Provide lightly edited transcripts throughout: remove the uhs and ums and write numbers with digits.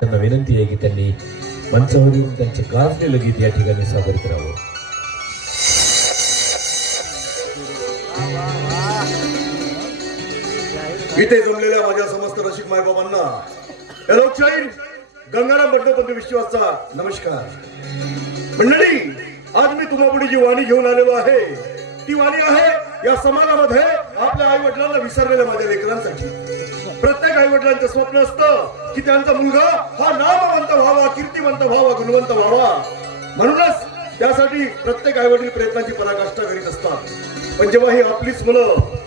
त्यांना विनंती आहे की त्यांनी मंचावर येऊन त्यांचे गाजलेलं गीत या ठिकाणी सादर करावं. इथे जमलेल्या माझ्या समस्त रसिक मायबाबांना लोकशाहीर गंगाराम बंडोपंत विश्वासचा नमस्कार. मंडळी, आज मी तुम्हापुढे जी वाणी घेऊन आलेलो आहे ती वाणी आहे या समाजामध्ये आपल्या आई वडिलांना विसरलेल्या माझ्या लेकरांसाठी. प्रत्येक आई वडिलांचं स्वप्न असतं की त्यांचा मुलगा हा नामवंत व्हावा, कीर्तिवंत व्हावा, गुणवंत व्हावा. म्हणूनच त्यासाठी प्रत्येक आई वडील प्रयत्नांची पराकाष्ठा करीत असतात. पण जेव्हा ही आपलीच मुलं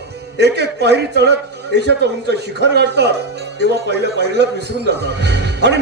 एक एक पायरी चढत यशाचं उंच शिखर गाठतात तेव्हा पहिल्या पायरीलाच विसरून जातात. आणि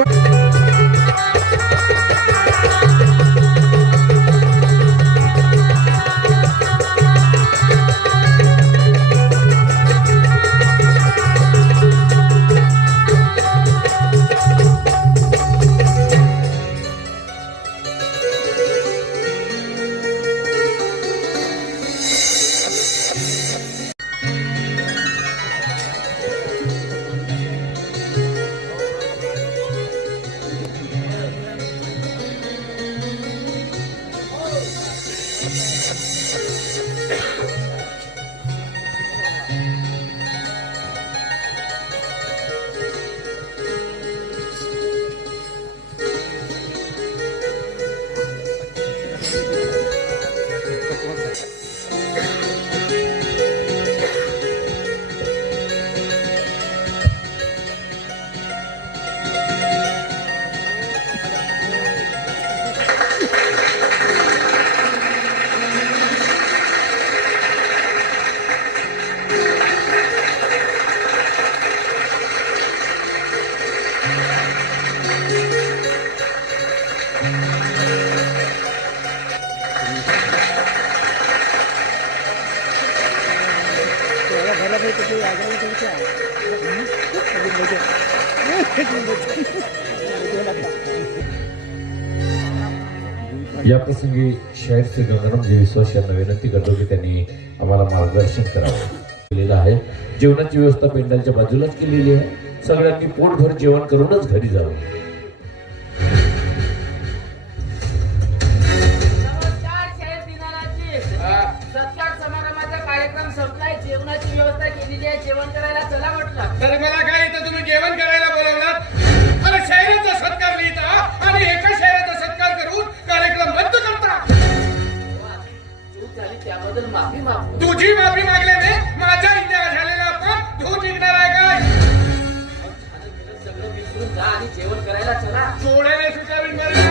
या प्रसंगी शाहीर श्री गंगारामजी विश्वास यांना विनंती करतो की त्यांनी आम्हाला मार्गदर्शन करावं. केलेलं आहे. जेवणाची व्यवस्था पेंडालच्या बाजूलाच केलेली आहे. सगळ्यांनी पोटभर जेवण करूनच घरी जावं. सत्कार समारंभाचा कार्यक्रम संपलाय. जेवणाची व्यवस्था केलेली आहे. जेवण करायला चला म्हटलं. तर मला काय इथं तुम्ही जेवण करायला बोलवलात? अरे शहराचा सत्कार लिहिता आणि एका शहराचा सत्कार करून कार्यक्रम रद्द करता. चूक झाली त्याबद्दल माफी मागतो. तुझी माफी मागल्याने माझा इतिहास झालेला आपण धूळ निघणार आहे काय? सगळं विसरून जा आणि जेवण करायला चला. सोड्याने सुटावीन मला.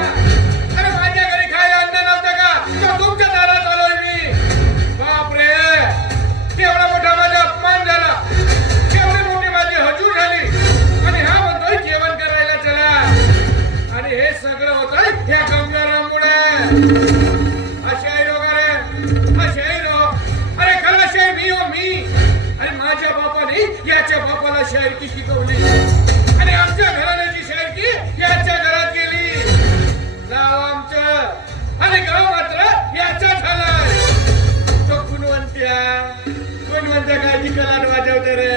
अरे माझ्या घरी खायला अन्न नव्हतं का? तर तुमच्या दारात आलोय मी. बापरे, केवढा मोठा माझा अपमान झाला, केवढी मोठी माझी हजूर झाली. आणि हा म्हणतोय जेवण करायला चला. आणि हे सगळं होतंय ह्या गंगाराममुळे. अशाही रोगारे, अशाही रोग. अरे खरा शाहीर मी हो मी. आणि माझ्या बापाने याच्या बापाला शायरी शिकवली आणि आमच्या घराण्याची शायरी याच्या घरात गेली. नाव आमचं आणि गाव मात्र याचा झालाय. तो गुणवंत्या काय कलाट वाजवते रे.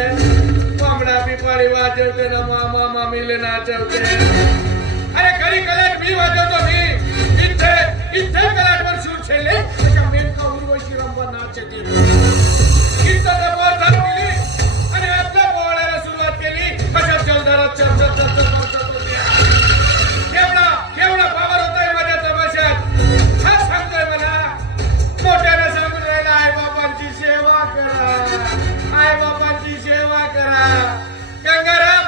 कोंबडा पिपाळी वाजवते ना मामा मामीले नाचवते. अरे खरी कलाट मी वाजवतो मी. इथे कलाटवर सूर छेडले त्याच्या मेनका उर्वशी रंबा नाचते. कीर्तन चालू केली आणि आपल्या पोवाड्याला सुरुवात केली. कशा जलदारात चर्चा एवढा पावर होतोय माझ्या तमाशात. हा सांगतोय मला मोठ्याने सांगून राहिला आई बाबांची सेवा करा, आई बाबांची सेवा करा. गंगाराम,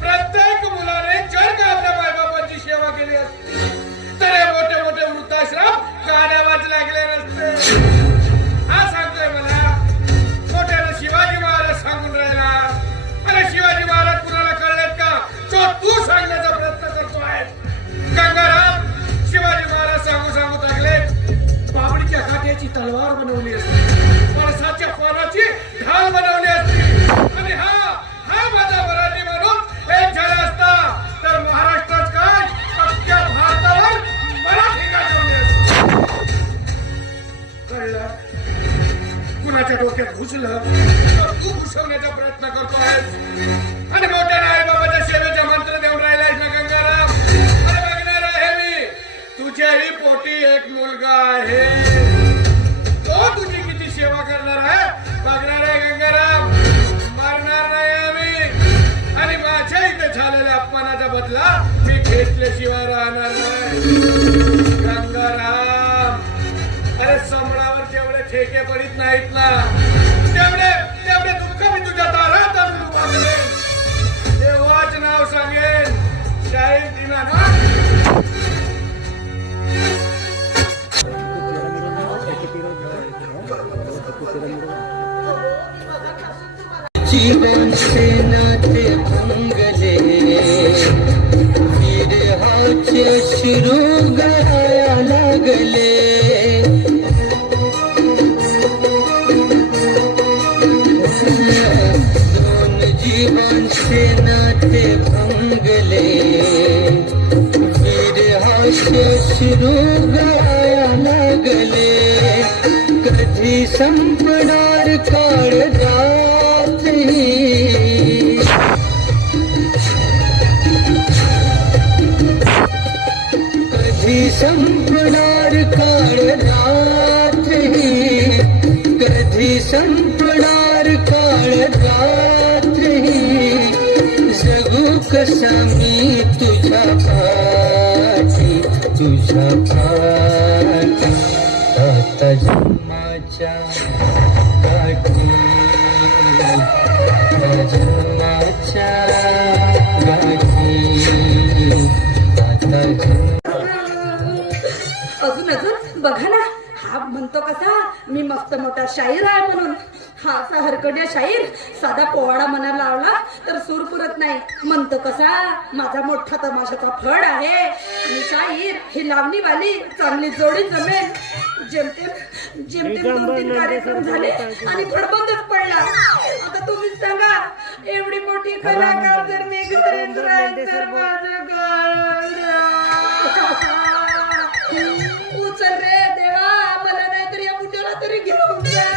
प्रत्येक मुलाने जर का आपल्या आई बाबांची सेवा केली असती तर हे मोठे मोठे वृद्धाश्रम काढावाच लागले नसते. हा सांगतोय मला मोठ्याने शिवाजी महाराज सांगून राहिला. अरे शिवाजी महाराज कुणाला कळलेत का? तो तू सांगण्याचा प्रयत्न करतोय. गंगाराम, शिवाजी महाराज सांगू लागले बाबडीच्या काठ्याची तलवार बनवली असती, पळसाच्या पानाची ढाल बनवली असती. आणि हा माझा मराठी माणूस एक झाला असता तर महाराष्ट्रात काय अख्ख्या भारतावर मराठी गाजवली असती. कळलं? कुणाच्या डोक्यात घुसलं तर तू घुसवण्याचा प्रयत्न करतोय. आणि मोठ्या आई बाबाच्या सेवेचा मंत्र देऊन राहिलाय ना गंगाराम. मागे पडित नाहीत ना तेवढे तेवढे दुःख मी तुझ्या दारात आणून उभा करेन देवाच नाव सांगेन शाहीर दिनानाथ जीवन से नाते भंगले फिर हाथ शुरू गया लागले दोन जीवन से नाते भंगले फिर हाथ शुरू गया लागले कधी संपणार काळ कधी संपणार काळ रात्री कधी संपणार काळ रात्री जगू कसा मी तुझ्या पाठी आता जन्माच्या गाठी जन्माच्या गाठी आता अजून अजून बघा ना हा म्हणतो कसा मी मस्त मोठा शाहीर आहे म्हणून हा असा हरकड्या शाहीर साधा पोवाडा म्हणायला लावला तर सूर पुरत नाही म्हणतो कसा माझा मोठा तमाशाचा फड आहे आणि शाहीर ही लावणीवाली चांगली जोडी जमेल जेमतेम जेमतेम 2-3 कार्यक्रम झाले आणि फड बंदच पडला आता तुम्हीच सांगा एवढी मोठी कलाकार जर मी करेन तर माझं उचल रे देवा मला नाही तर या मुद्द्याला तरी घेऊन जा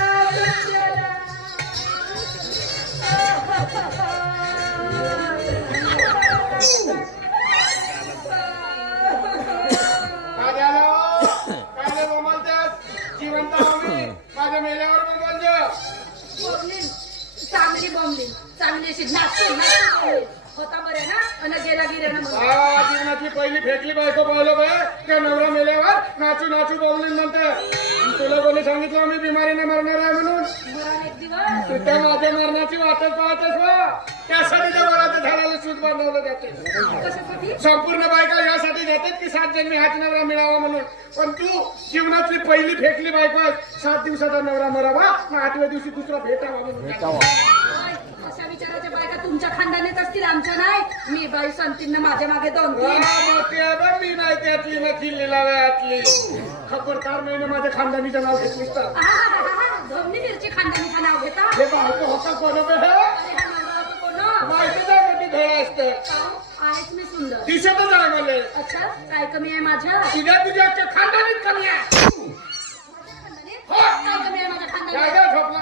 माझ्या मेल्यावर पण बॉम्बलिन चांगली बॉम्बलिन चांगली अशी नाचून होता बरे ना आणि गेला गिऱ्यानं जीवनातली पहिली फेकली बायको पाहिलं बाय त्या नवरा मेल्यावर नाचू नाचू बोलून म्हणते तुला कोणी सांगितलं मी बिमारीने मरणार आहे म्हणून एक दिवस तू त्या माझ्या मरणाची वाटच पाहतेस बा त्यासाठी त्या वराच्या झाडाला सूत बांधवलं जाते कशासाठी संपूर्ण बायका यासाठी जातात की 7 जन्मी हाच नवरा मिळावा म्हणून पण तू जीवनातली पहिली फेकली बायको 7 दिवसाचा नवरा मरावा 8व्या दिवशी दुसरा भेटावा म्हणून अशा विचाराच्या बायका तुमच्या खानदानीत असतील आमच्या नाही मी बाई सांगतील माझ्या मागे 2-3 मोठी आहे बा मी नाही त्यातली ना किल्लीला वयातली खबरदार महिने माझ्या खानदानीचं नाव घेतलीस तर धोमनी मिरची खानदानीचं नाव घेता हे बायको होता कोण अरे हा नवरा होता कोण माहिती आहे कधी धडा असतं आहेच मी सुंदर दिसतच आहे मला अच्छा काय कमी आहे माझ्या तुझ्या खानदानीत कमी आहे काय कमी आहे माझ्या खानदानीत काय काय झोपला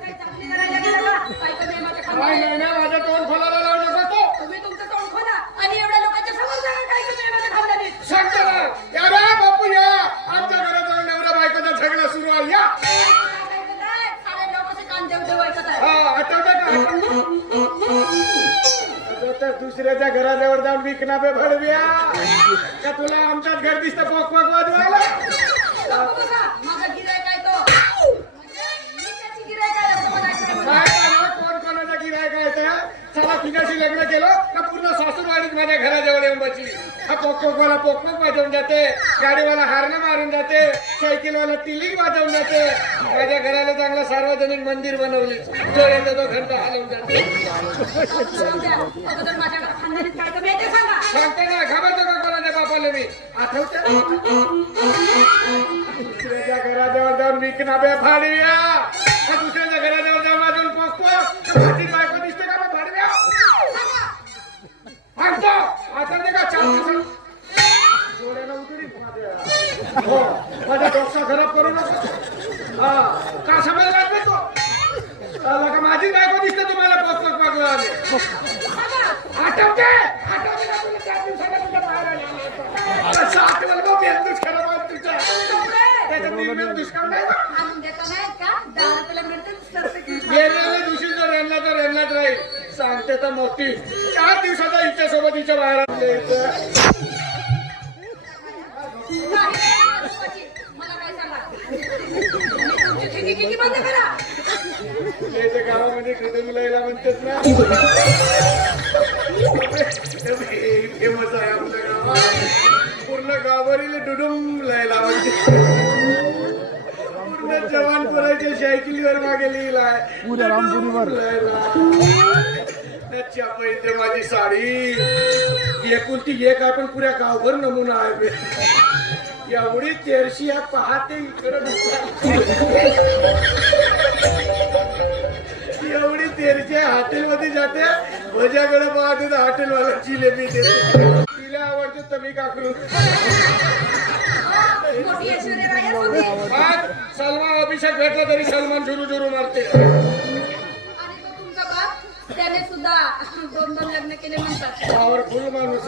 काही चांगली करायला गेला का? काय कमी आहे माझ्या काय खानदानीत नाही माझं तोंड खोलायला लावू नको तो तुम्ही तुमचं तोंड खोला आणि एवढ्या लोकांच्या समोर सांगा काय कमी आहे माझ्या खानदानीत सांगतो ना या रे बापू या आमच्या घरात जाऊन नवरा बायकोचा झगडा सुरू आहे या सारे लोक असे कान देव देव ऐकत आहे हा आठवतं का दुसऱ्याच्या घराजवळ जाऊन विकना बे भडव्या का तुला आमच्याच घर दिसतं पोक पोक वाजवायला सांगू बघा, माझा गिऱ्हाईक आहे तो मी त्याची गिऱ्हाईक आहे असं म्हणायचं आहे मला. काय झालं? कोण कोणाचा गिऱ्हाईक आहे त्या चला तिच्याशी लग्न केलं का पूर्ण सासूरवाडीत माझ्या घराजवळ येऊन बसली हा पोकपोकवाला पोकपोक वाजवून जाते गाडीवाला हारणं मारून जाते सायकलवाला टिलिंग वाजवून जाते माझ्या घराला चांगलं सार्वजनिक मंदिर बनवली जो येतो तो घंटा हलवून जाते जाऊ द्या. अगोदर माझ्या खानदानीत काय कमी आहे ते सांगा सांगते ना घाबरतो का कोणाच्या बापाला मी आठवते दुसऱ्याच्या घराजवळ जाऊन विकना बे फाडव्या का दुसऱ्याच्या घराजवळ जाऊन वाजवून पोकपोक माझी बायको दिसते का बे फाडव्या सांगतो आठवते का 4 दिवसात डोळ्याला उतरी हो माझ्या डोक्याचा खराब करू नका हा का समज लागते तो का माझी बायको दिसते तुम्हाला पोकपोक मागला आठवते आठवते का तुला 4 दिवसाला तुझ्या बाहेर आले सात वर्ग बेंदूस खराब आहे तुझ्या त्याच्यात निर्मेल दुष्काळ नाही का आणून देता नाहीत का 10 रुपयाला मिळते सरसकट. गेल्याला दिवशी जर रेनलाच राहील सांगते तर मोठी 4 दिवसाचा हिच्यासोबत हिच्या बाहेर आणले नाही, मला काय सांगा तुमची खिकी बंद करा. त्याच्या गावामध्ये ट्रिदम लयला म्हणतात ना. फेमस आहे आपल्या गावात. पूर्ण गावारीला डुडुम लयला म्हणते. पूर्ण जवान पोराच्या सायकलीवर मागे लिहिलाय त्याच्या पैसे माझी साडी एकुलती एक आपण पुऱ्या गावभर नमुना आहे. एवढी तेरशी या पाहते इकडं एवढी तेरशी हॉटेलमध्ये जाते भज्याकडे पाहते तर हॉटेलवाला जिलेबी देते. तिला आवडते तर मी काकरू. मोठी ऐश्वर्या राय होती. सलमान अभिषेक भेटला तरी सलमान झुरू झुरू मारते. आणि तो तुमचा बाप त्याने सुद्धा 2 लग्न केले म्हणतात. पॉवरफुल माणूस.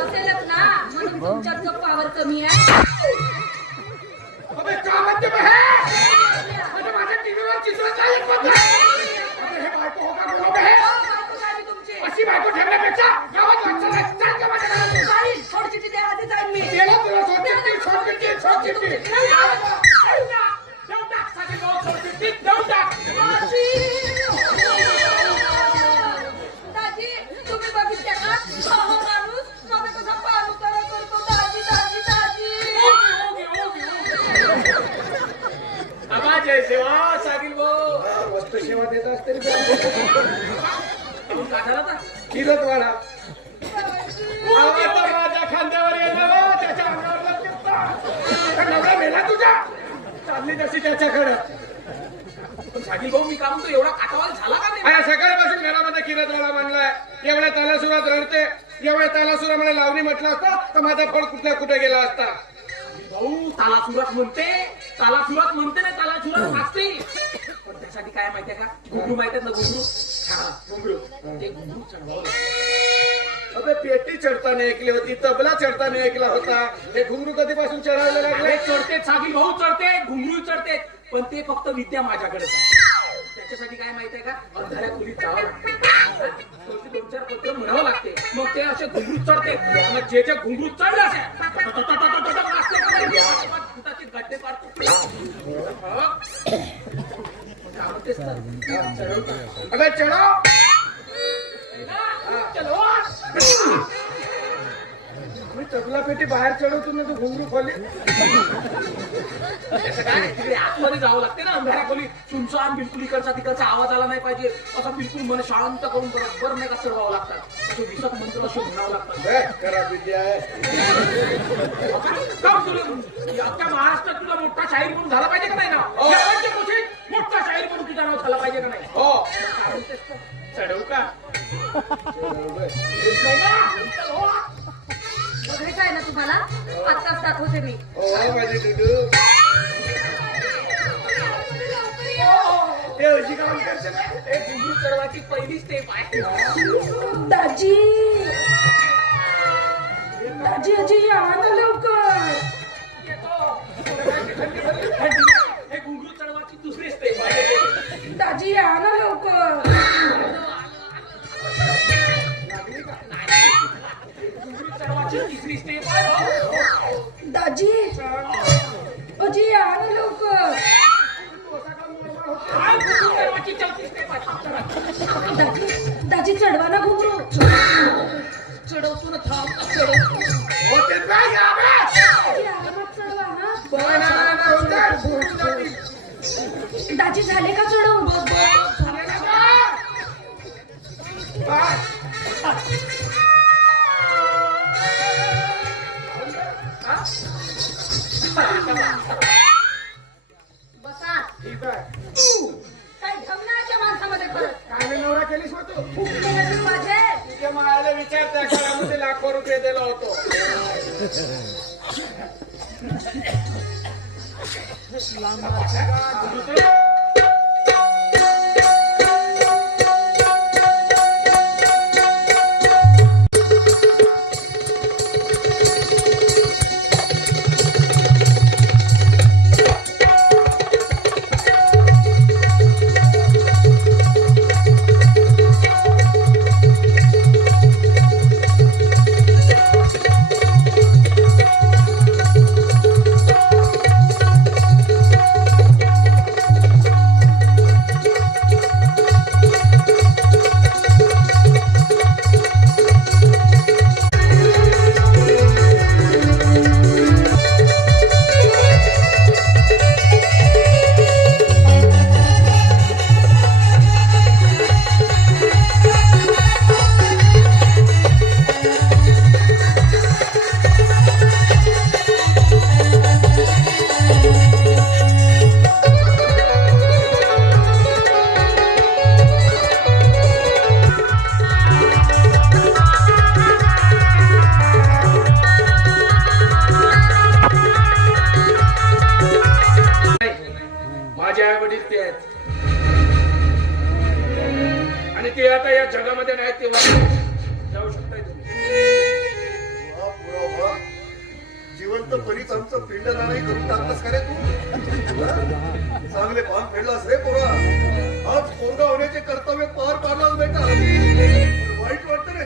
असेलच ना म्हणून तुमच्यात जो पावर कमी आहे. अबे का म्हणते बे हे? म्हणजे माझ्या टीव्हीवर चित्र काय येत होतं? अबे हे बायको हो का कोण बे हे? बायको झाली तुमची. अशी बायको ठेवण्यापेक्षा गावात वाटचं नाही. चाल का माझ्या घरात? जाईल. सोडचिठ्ठी द्या, आधी जाईन मी. गेला तुला सोडचिठ्ठी, सोडचिठ्ठी, सोडचिठ्ठी. देऊन टाक, साधी भाऊ, सोडचिठ्ठी देऊन टाक. दाजी, तुम्ही बघितल्या का? हा माणूस माझा कसा पाय उतारा करतो. दाजी, दाजी, दाजी. आबा जय सेवा सागिल भाऊ. वस्तू सेवा देत असते किरत वाडा. माझ्या खांद्यावर येणार त्याच्या अंगावर लागते. नवरा मेला तुझा चालली तशी त्याच्याकडे. सागिल भाऊ मी का म्हणतो एवढा काटावाल झाला का नाही? सकाळपासून घरामध्ये किरतवाडा बांधलाय. एवढ्या तालासुरात रडते. एवढ्या तालासुरामध्ये लावणी म्हटलं असतं तर माझा फळ कुठल्या कुठे गेला असता. भाऊ तालासुरात म्हणते नाही तालासुरात वाचते. पण त्यासाठी काय माहितीये का? घुंगरू माहितीये ना घुंगरू? हा घुंगरू. ते घुंगरू चढवावं लागतं. अबे पेटी चढताना ऐकली होती, तबला चढताना ऐकला होता. हे घुंगरू कधीपासून चढायला लागले? अरे चढते सागिल भाऊ चढते घुंगरू चढते पण ते फक्त विद्या माझ्याकडेच आहे. त्याच्यासाठी काय माहितीये का? अंधाऱ्या खोलीत जावं लागते. 2-4 पत्र म्हणावं लागते. मग ते असे घुंगरू चढते. मग जे घुंगरू चढले असे गड्डे काढतो. अबे चढाव. चलो मी तबला पेटी बाहेर चढवतो ना तू घुंगरू खोली. त्याचं काय तिकडे आतमध्ये जावं लागते ना अंधाऱ्या खोलीत. सुनसान बिलकुल इकडचा तिकडचा आवाज आला नाही पाहिजे. असं बिलकुल मन शांत करून बरोबर नाही का चढवावं लागतात. असे दिसत मंत्र असे म्हणावं लागतात. खरा विद्या आहे. का तुला अख्ख्या महाराष्ट्रात तुला मोठा शाहीर म्हणून झाला पाहिजे का नाही ना? जगाच्या कुशीत मोठा शाहीर म्हणून तुझं नाव झाला पाहिजे का नाही? हो चढवू का? बघायचं आहे ना तुम्हाला? आत्ताच दाखवते मी. हो माझी दुडू. ते अशी काम करते ना. हे घुंगरू चढवायची पहिली स्टेप आहे. दाजी, दाजी अजी या ना लवकर. हे घुंगरू चढवायची दुसरी स्टेप आहे. दाजी या ना लवकर. घुंगरू चढवायची तिसरी स्टेप आहे. दाजी अजी या ना लवकर. काय घुंगरू चढवायची चौथी स्टेप आहे. दाजी, दाजी चढवा ना घुंगरू. चढवतो ना थांब चढवतो. होते काय यावे? दाजी आरामात चढवा ना. दाजी झाले का चढवून? बसा. ठीक आहे. काय धमनाच्या माणसामध्ये खरंच. काय मी नवरा केलीस होतो? फुकणे नसून माझे. तुझ्या मायाला विचार त्या काळामध्ये लाखो रुपये दिला होतो. आता या जगामध्ये नाही तेव्हा जाऊ शकताय तुम्ही. वा, पुरा वा. जिवंत परीच आमचं पिंडदानही करून टाकलंस का रे तू? हा? चांगले पान फेडलास रे पोरा. आज पोरगा होण्याचे कर्तव्य पार पाडलास बेटा. पण वाईट वाटतं रे,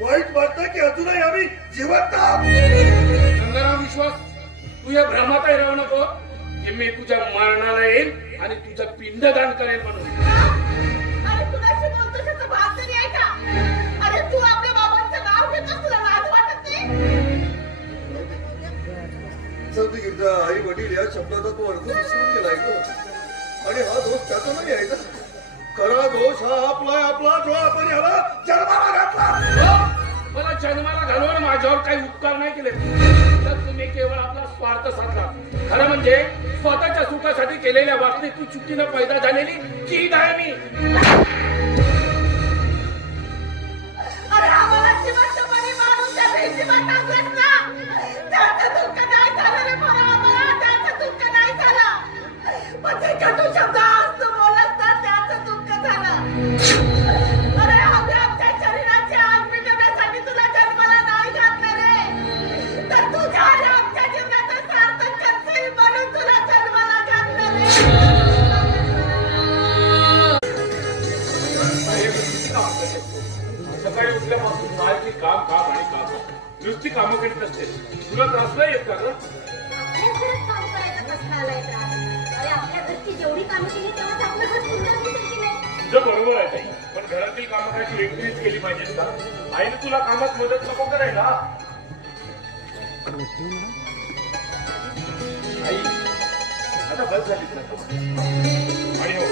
वाईट वाटतं की अजूनही आम्ही जिवंत आहोत. गंगाराम विश्वास, तू या भ्रमातही राहू नको की मी तुझ्या मरणाला येईल आणि तुझं पिंडदान करेल म्हणून. अरे कुणाशी बोलतोस याचं भान तरी आहे का? अरे तू आपल्या बाबांचं नाव घेतोस, तुला लाज वाटत नाही? चौथी गिरजा आई वडील या शब्दाचा तो अर्थ विसरून गेलाय गो. आणि हा दोष त्याचा नाही आहे का? खरा दोष हा आपला जो आपण याला जन्माला घातला. हो, मला जन्माला घालवून माझ्यावर काही उपकार नाही केले, तर तुम्ही केवळ आपला स्वार्थ साधला. खरं म्हणजे स्वतःच्या सुखासाठी केलेल्या वाटणी तू चुकीनं पैदा झालेली कीड आहे मी. अरे आम्हाला जिवंतपणे मारून त्या भिंतीवर टाकलंस ना, त्याचं दुःख नाही झालं रे पोरा, आम्हाला त्याचं दुःख नाही झालं. पण ते कटू शब्द आज तू बोललास ना, त्याचं दुःख झालं. अरे आमच्या शरीराची आग मिटवण्यासाठी तुला जन्माला नाही घातलं रे, तर तुझ्या आणि आमच्या जीवनाचं सार्थक करशील म्हणून तुला जन्माला घातलं रे. सकाळी उठल्यापासून सारखी काम काम आणि काम, नुसती कामं करीत असते. तुला त्रास नाही येत का ग? आपल्या घरात काम करायचा कसला आलाय त्रास? अरे आपल्या घरची जेवढी कामं केली तेव्हाच आपलं घर सुंदर दिसेल की नाही? तुझं बरोबर आहे ताई, पण घरातील कामं काय तू एकटीच केली पाहिजेत का? आईने तुला कामात मदत नको करायला? आई, आता बस झालीच ना. आणि हो,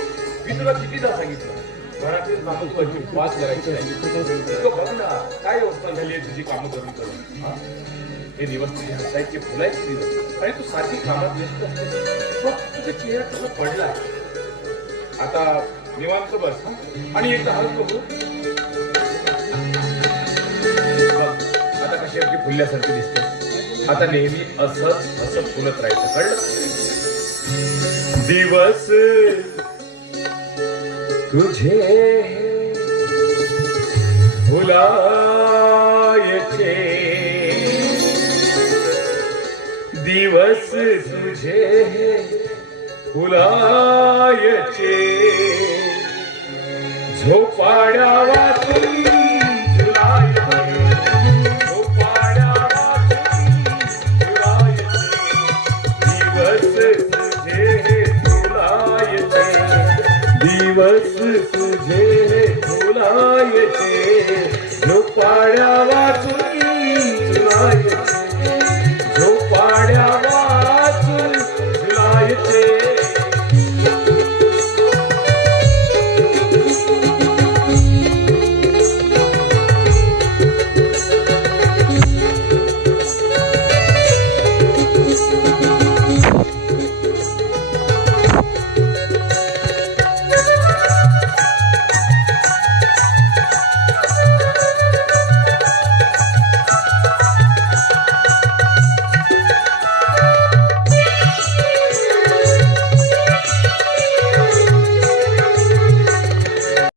मी तुला कितीदा सांगितलं घरातील कामं तू अजिबात करायची नाही. इतकं बघ ना काय अवस्था झाली आहे तुझी कामं करून करून. हा? हे दिवस तुझे हसायचे फुलायचे दिवस, आणि तू सारखी कामात व्यस्त असते. बघ, तुझा चेहरा कसा पडला. आता निवांत बस, हा? आणि एकदा हात बघू. बघ, आता कशी अगदी फुलल्यासारखी दिसते. आता नेहमी असंच असं फुलत राहायचं, कळलं? दिवस तुझे फुलायचे, दिवस तुझे फुलायचे, झोपाड्या वाचून झुलायचे, झोपाड्या वाचून झुलायचे, दिवस तुझे फुलायचे, दिवस तुझे फुलायचे, झोपाड्या वाचून झुलायचे.